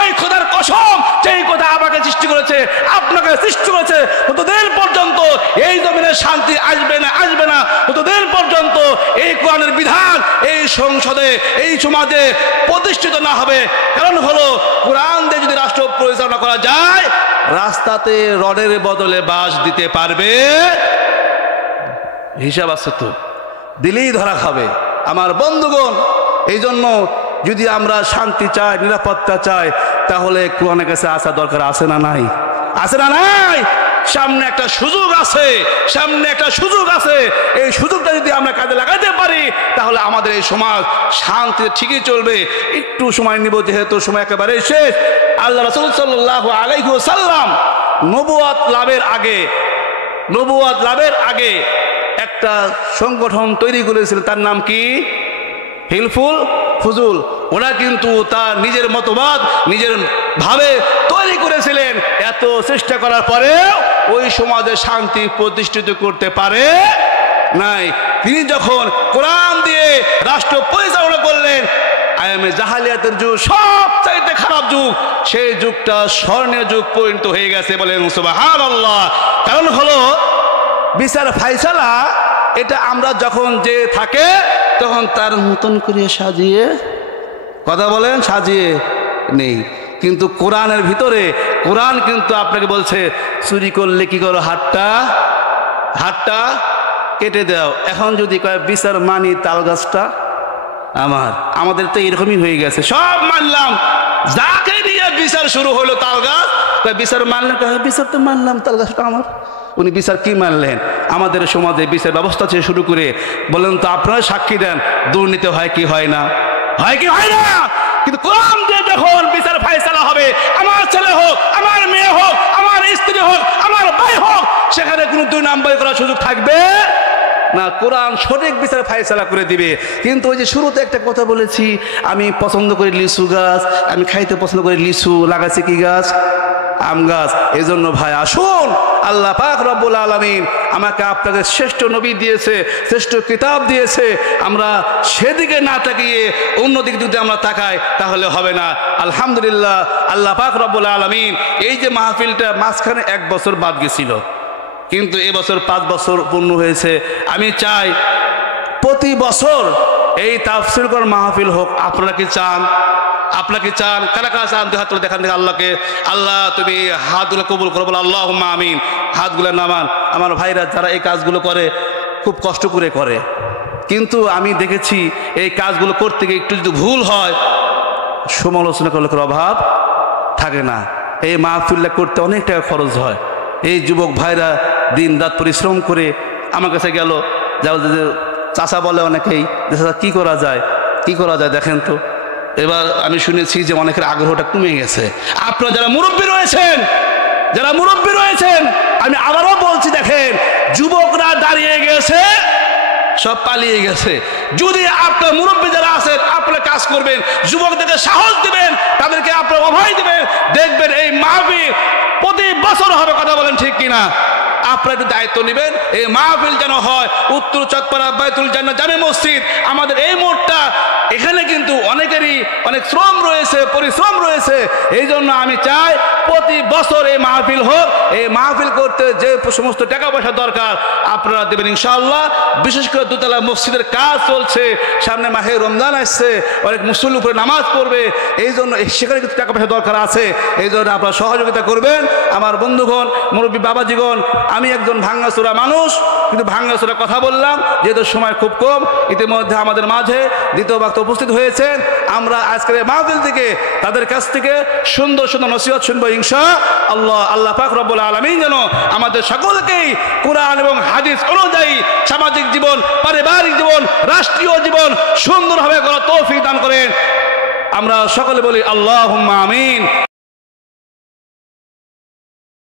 ওই খোদার কসম, যেই খোদা আমাকে সৃষ্টি করেছে, আপনাকে সৃষ্টি করেছে, ততদিন পর্যন্ত এই জমিনে শান্তি আসবে না ততদিন পর্যন্ত এই কোরআনের বিধান এই সংসদে, এই সমাজে প্রতিষ্ঠিত না হবে। কারণ হলো কোরআন দিয়ে যদি রাষ্ট্র পরিচালনা করা যায়, রাস্তাতে রডের বদলে বাঁশ দিতে পারবে? হিসাব আছে তো, দিলেই ধরা খাবে। আমার বন্ধুগণ, এই জন্য যদি আমরা শান্তি চাই, নিরাপত্তা চাই, তাহলে কোরআনের কাছে আসা দরকার আছে না নাই? আছে না নাই? সামনে একটা সুযোগ আছে, এই সুযোগটা যদি আমরা কাজে লাগাতে পারি, তাহলে আমাদের এই সমাজ শান্তিতে ঠিকই চলবে। একটু সময় নিব, যেহেতু সময় একেবারে শেষ। আল্লাহ রাসূল সাল্লাল্লাহু আলাইহি ওয়াসাল্লাম নবুয়ত লাভের আগে একটা সংগঠন তৈরি করেছিলেন, তার নাম কি? হিলফুল ফুজুল। ওরা কিন্তু তার নিজের মতবাদ, নিজের ভাবে তৈরি করেছিলেন। এত চেষ্টা করার পরে ওই সমাজে শান্তি প্রতিষ্ঠিত করতে পারে নাই। তিনি যখন কোরআন দিয়ে রাষ্ট্র পরিচালনা করলেন, আয়ামে জাহালিয়াতের যুগ, সবচাইতে খারাপ যুগ, সেই যুগটা স্বর্ণের যুগ পরিণত হয়ে গেছে। বলেন সুবহানাল্লাহ। কারণ হলো বিচার ফায়সালা, এটা আমরা যখন যে থাকে তখন তার মতন করে সাজিয়ে, কথা বলেন, সাজিয়ে নেই। কিন্তু কোরআনের ভিতরে, কোরআন কিন্তু আপনাকে বলছে চুরি করলে কি করো, হাতটা কেটে দাও। এখন যদি কয় বিচার মানি, তাল গাছটা আমাদের তো এরকমই হয়ে গেছে। সব মানলাম, যাকে নিয়ে বিচার শুরু হলো তাল গাছ, বিচার মানলেন, বিচার তো মানলাম, তাল গাছটা আমার। উনি বিচার কি মানলেন? আমাদের সমাজে বিচার ব্যবস্থা থেকে শুরু করে, বলেন তো আপনারা সাক্ষী দেন, দুর্নীতি হয় কি হয় না? কিন্তু কোরআন দিয়ে যখন বিচার ফায়সালা হবে, আমার ছেলে হোক, আমার মেয়ে হোক, আমার স্ত্রী হোক, আমার ভাই হোক, সেখানে কোনো দুই নাম্বারি করার সুযোগ থাকবে না। কোরআন সঠিক বিচার ফায়সালা করে দিবে। কিন্তু ওই যে শুরুতে একটা কথা বলেছি, আমি পছন্দ করি লিচু গাছ, আমি খাইতে পছন্দ করি লিচু, লাগাচ্ছি কি গাছ? আম গাছ। এই জন্য ভাই আসুন, আল্লাহ পাক রব্বুল আলামিন আমাকে আপনাকে শ্রেষ্ঠ নবী দিয়েছে, শ্রেষ্ঠ কিতাব দিয়েছে, আমরা সেদিকে না তাকিয়ে অন্যদিকে যদি আমরা তাকাই তাহলে হবে না। আলহামদুলিল্লাহ, আল্লাহ পাক রব্বুল আলামিন এই যে মাহফিলটা মাঝখানে 1 বছর বাদ গেছিল, কিন্তু এবছর 5 বছর পূর্ণ হয়েছে। আমি চাই প্রতি বছর এই তাফসীর কর মাহফিল হোক। আপনারা কি চান? কারা কারা চান? দুই হাত তুলে দেখান দেখে আল্লাহকে। আল্লাহ তুমি হাতগুলো কবুল করো, বলো আল্লাহুম্মা আমিন। হাতগুলো নামান। আমার ভাইরা যারা এই কাজগুলো করে, খুব কষ্ট করে করে, কিন্তু আমি দেখেছি এই কাজগুলো করতে গিয়ে একটু যদি ভুল হয়, সমালোচনা করলে অভাব থাকে না। এই মাহফিলটা করতে অনেক টাকা খরচ হয়। এই যুবক ভাইরা দিন রাত পরিশ্রম করে আমার কাছে গেল, যাও যে চাচা বলে অনেকেই, কি করা যায় দেখেন তো। এবার আমি শুনেছি যে অনেকের আগ্রহটা কমে গেছে। আপনারা যারা মুরব্বী রয়েছেন, আমি আবারও বলছি, দেখেন যুবকরা দাঁড়িয়ে গেছে, সব পালিয়ে গেছে। যদি আপনার মুরব্বী যারা আছেন, আপনারা কাজ করবেন, যুবকদেরকে সাহস দিবেন, তাদেরকে আপনারা অভয় দিবেন, দেখবেন এই মাহফিল প্রতি বছর হবে। কথা বলেন ঠিক কিনা? আপনারা একটু দায়িত্ব নেবেন, এই মাহফিল যেন হয় উত্তর চকপাড়া বাইতুল জান্নাহ জামে মসজিদ, আমাদের এই মোড়টা, এখানে কিন্তু অনেকেরই অনেক শ্রম রয়েছে, পরিশ্রম রয়েছে। এই জন্য আমি চাই প্রতি বছর এই মাহফিল হোক। এই মাহফিল করতে যে সমস্ত টাকা পয়সা দরকার আপনারা দেবেন ইনশাআল্লাহ। বিশেষ করে দোতলা মসজিদের কাজ চলছে, সামনে মাহে রমজান আসছে, অনেক মুসল্লি উপরে নামাজ পড়বে, এই জন্য সেখানে কিছু টাকা পয়সা দরকার আছে। এই জন্য আপনারা সহযোগিতা করবেন। আমার বন্ধুগণ, মুরব্বী বাবাজিগণ, আমি একজন ভাঙ্গাচোরা মানুষ, কিন্তু ভাঙ্গাচোরা কথা বললাম, যেহেতু সময় খুব কম। ইতিমধ্যে আমাদের মাঝে দ্বিতীয় বক্তা উপস্থিত হয়েছেন। আমরা আজকের মাহফিল থেকে তাদের কাছ থেকে সুন্দর সুন্দর নসিহত শুনবো ইনশাআল্লাহ। আল্লাহ পাক রব্বুল আলামিন যেন আমাদের সকলকেই কোরআন এবং হাদিস অনুযায়ী সামাজিক জীবন, পারিবারিক জীবন, রাষ্ট্রীয় জীবন সুন্দরভাবে গড়ার তৌফিক দান করেন। আমরা সকলে বলি আল্লাহুম্মা আমিন।